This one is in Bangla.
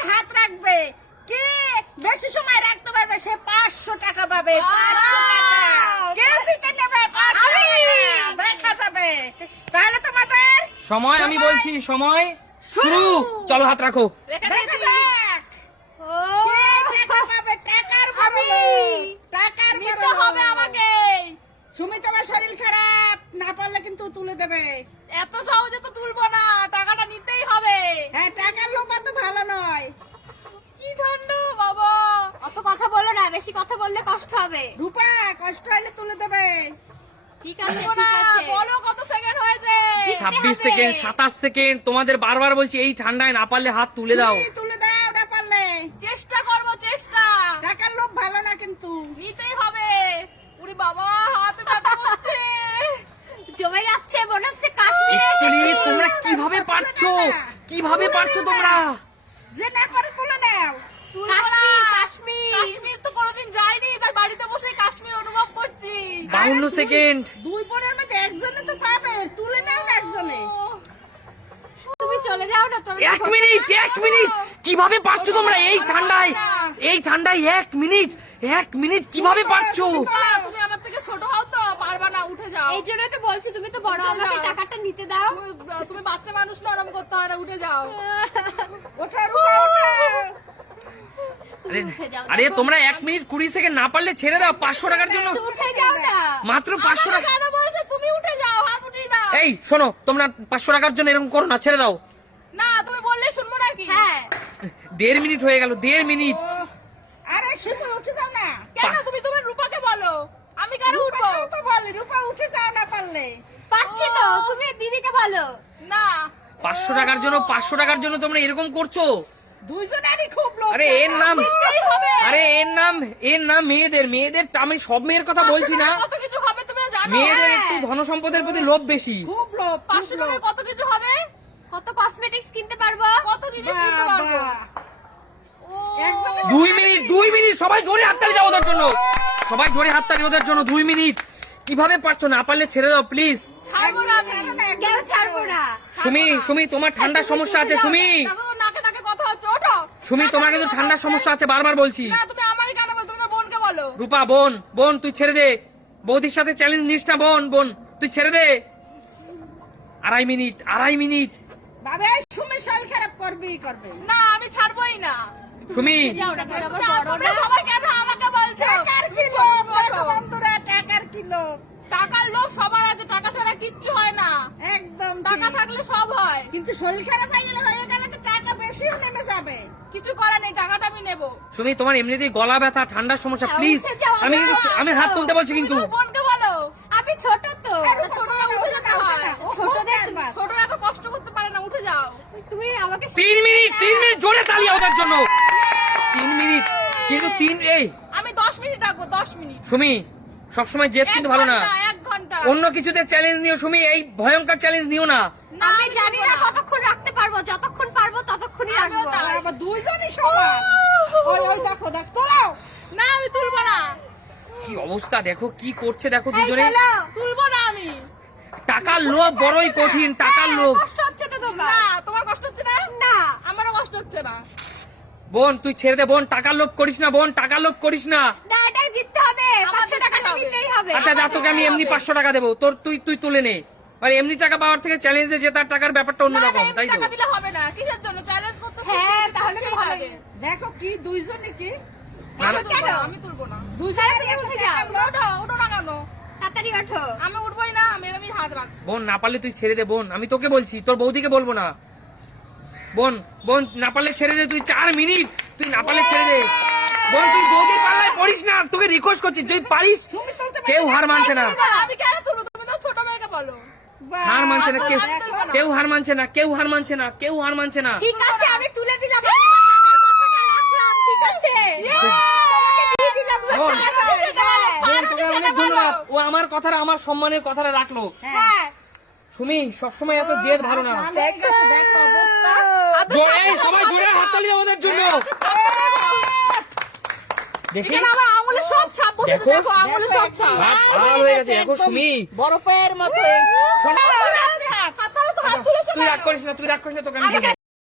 তুমি হাত রাখবে কি বেশি সময় রাখতে পারবে সে 500 টাকা পাবে। 500 টাকা কে জিতে নেবে? 500 টাকা দেখা যাবে। তাহলে তোমাদের সময় আমি বলছি, সময় শুরু। চলো হাত রাখো। দেখা যাক ও কে টাকা পাবে। টাকার আমি টাকার নিতে হবে আমাকে। সুমি তোমার শরীর খারাপ, না পারলে কিন্তু তুলে দেবে। এত সহজে তো তুলবো না, টাকাটা নিতেই হবে। হ্যাঁ, টাকার লোভ তো ভালো নয়। কি ঠান্ডা বাবা। অত কথা বলো না, বেশি কথা বললে কষ্ট হবে। রূপা কষ্ট হলে তুলে দেবে। ঠিক আছে ঠিক আছে, বলো কত সেকেন্ড হয়েছে? 26 সেকেন্ড, 27 সেকেন্ড। তোমাদের বারবার বলছি এই ঠান্ডায় না পারলে হাত তুলে দাও। তুমি তুলে দাও না পারলে। চেষ্টা করবো, চেষ্টা। টাকার লোভ ভালো না কিন্তু। নিতেই হবে। উরি বাবা, হাতে ব্যথা করছে, জমে যাচ্ছে মনে হচ্ছে কাশ্মীরে। অ্যাকচুয়ালি তোমরা কিভাবে পারছো? কিভাবে পারছো তোমরা? যে না করে তুলে নাও। কাশ্মীর কাশ্মীর কাশ্মীর তো কোনোদিন যাইনি, তাই বাড়িতে বসে কাশ্মীর অনুভব করছি। 52 সেকেন্ড। দুই বোনের মধ্যে একজনে তো পাবে, তুলে নাও না একজনে। তুমি চলে যাও না তো। 1 মিনিট, 1 মিনিট। কিভাবে পারছো তোমরা এই ঠান্ডায়? এই ঠান্ডায় 1 মিনিট, 1 মিনিট কিভাবে পারছো? তুমি আমার থেকে ছোট হও তো, পারবা না, উঠে যাও। এই জন্যই তো বলছি তুমি তো বড়, আমাকে টাকাটা নিতে দাও। তুমি বাচ্চা মানুষ, নরম করতে হয় না, উঠে যাও। ওঠো রূপা, ওঠো। আরে আরে তোমরা 1 মিনিট 20 সেকেন্ড না পারলে ছেড়ে দাও। 500 টাকার জন্য উঠে যাও না। মাত্র 500 টাকা। কেন বলছো? তুমি উঠে যাও, হাত উঠিয়ে দাও। এই শোনো, তোমরা 500 টাকার জন্য এরকম করো না, ছেড়ে দাও। না, তুমি বললে শুনবো নাকি? হ্যাঁ। 1.5 মিনিট হয়ে গেল, 1.5 মিনিট। আরে শুনো, উঠে যাও না। কেন? তুমি তোমার রূপাকে বলো, আমি কেন উঠবো? রূপাকেও তো বলি, রূপা উঠে যাও না পারলে। পারছি তো, তুমি দিদিকে বলো না। 500 টাকার জন্য, 500 টাকার জন্য তোমরা এরকম করছো? দুইজনেরই খুব লোভ। আরে এর নাম, নিতেই হবে। আরে এর নাম মেয়েদের। আমি সব মেয়ের কথা বলছি না। কত কিছু হবে তুমি জানো? মেয়েদের একটু ধনসম্পদের প্রতি লোভ বেশি। খুব লোভ। 500 টাকায় কত কিছু হবে? কত কসমেটিক্স কিনতে পারবো, কত জিনিস কিনতে পারবো। ও, 2 মিনিট, 2 মিনিট। সবাই জোরে হাততালি দাও ওদের জন্য। সবাই জোরে হাততালি ওদের জন্য। 2 মিনিট। কিভাবে পারছো? না পারলে ছেড়ে দাও প্লিজ। ছাড়বো না আমি। কেন ছাড়বো না? সুমি তোমার ঠান্ডার সমস্যা আছে। সুমি, দেখো তো নাকে নাকে কথা হচ্ছে, ওঠো। সুমি তোমার কিন্তু ঠান্ডার সমস্যা আছে, বারবার বলছি। না, তুমি আমাকে কেন বলো? তুমি তো বোনকে বলো। রূপা বোন তুই ছেড়ে দে। বৌদির সাথে চ্যালেঞ্জ নিস না। বোন তুই ছেড়ে দে। 2.5 মিনিট। বাবে সুমি শরীর খারাপ করবেই করবে। না, আমি ছাড়বোই না। সুমি, যাও না, তুমি আবার বড় না। সবাই কেন আমাকে বলছো? টাকার কিলো, দেখো বন্ধুরা, টাকার কিলো। টাকার লোভ সবার আছে, টাকা ছাড়া কিচ্ছু হয় না। একদম টাকা ঠিক। থাকলে সব হয়। কিন্তু শরীর খারাপ হয়ে গেলে তো টাকা বেশিও নেমে যাবে। কিছু করার নেই, টাকাটা আমি নেবো। সুমি তোমার এমনিতেই গলা ব্যথা, ঠান্ডার সমস্যা, প্লিজ। উঠে যাও, আমি হাত তুলতে বলছি কিন্তু। তুমি তো বোনকে বলো। আমি ছোট তো। আরে ছোটরা উঠে উঠে যেতে যাও, হয়। উঠে যাও। ছোটদের ও, বাস। ছোটরা তো কষ্ট করতে পারে না, উঠে যাও। তুমি আমাকে 3 মিনিট, 3 মিনিট। জোরে তালি ওদের জন্য। 3 মিনিট। কিন্তু এই আমি 10 মিনিট রাখবো, 10 মিনিট। সুমি, সবসময় জেদ কিন্তু ভালো না। 1 ঘন্টা। অন্য কিছুতে চ্যালেঞ্জ নিও সুমি, এই ভয়ঙ্কর চ্যালেঞ্জ নিও না। আমি জানি না কতক্ষণ রাখতে পারবো, যতক্ষণ পারবো ততক্ষণই রাখবো। আবার দুইজনই সমান। ওই দেখো তোলাও। না, আমি তুলবো না। কি অবস্থা দেখো, কি করছে দেখো দুজনে। তুলবো না আমি। টাকার লোভ বড়ই কঠিন, টাকার লোভ। কষ্ট হচ্ছে তো তোমার? না, তোমার কষ্ট হচ্ছে না? না, আমারও কষ্ট হচ্ছে না। বোন তুই ছেড়ে দে। বোন টাকার লোভ করিস না, বোন টাকার লোভ করিস না। না, এটা জিততে হবে। 500 টাকাটা নিতেই হবে। আচ্ছা যা, তোকে আমি এমনি 500 টাকা দেবো। তুই তুলে নে। আর এমনি টাকা পাওয়ার থেকে চ্যালেঞ্জে জেতার টাকার ব্যাপারটা অন্যরকম, তাই তো? টাকা দিলে হবে না। কিসের জন্য চ্যালেঞ্জ করতে? হ্যাঁ, তাহলে তো ভালো। দেখো কি দুইজনই কি কেন? আমি তুলবো না। দুইজনের এত টাকার লোভ। ওঠো না কেন? তাড়াতাড়ি ওঠো। আমি উঠবোই না, আমি এরকমই হাত রাখবো। বোন না পারলে তুই ছেড়ে দে। বোন আমি তোকে বলছি, তোর বৌদিকে বলবো না। বোন না পারলে ছেড়ে দে। তুই 4 মিনিট। তুই না পারলে ছেড়ে দে। বোন তুই বৌদির পাল্লায় পড়িস না, তোকে রিকোয়েস্ট করছি, তুই পারিস। সুমি তুলতে পারবে কেউ হার মানছে না। আমি কেন তুলবো? তুমি তো ছোট মেয়েকে বলো। বাহ, হার মানছে না কেউ, দেখো না। কেউ হার মানছে না, কেউ হার মানছে না, কেউ হার মানছে না। ঠিক আছে, আমি তুলে দিলাম। ঠিক আছে। বোন, বোন তোকে অনেক ধন্যবাদ। ও আমার কথাটা, আমার সম্মানের কথাটা রাখলো। হ্যাঁ। সুমি সবসময় এত জেদ ভালো না। দেখো অবস্থা। এই সবাই জোরে হাততালি দাও ওদের জন্য। দেখি বাবা, আঙুলে সব ছাপ বসেছে। দেখো। দেখো, আঙুলে সব ছাপ। হাত ভালো হয়ে গেছে দেখো সুমি। বরফের মতো। শোন, হাত তুলেছে। তুই রাগ করিস না, তোকে আমি দেবো।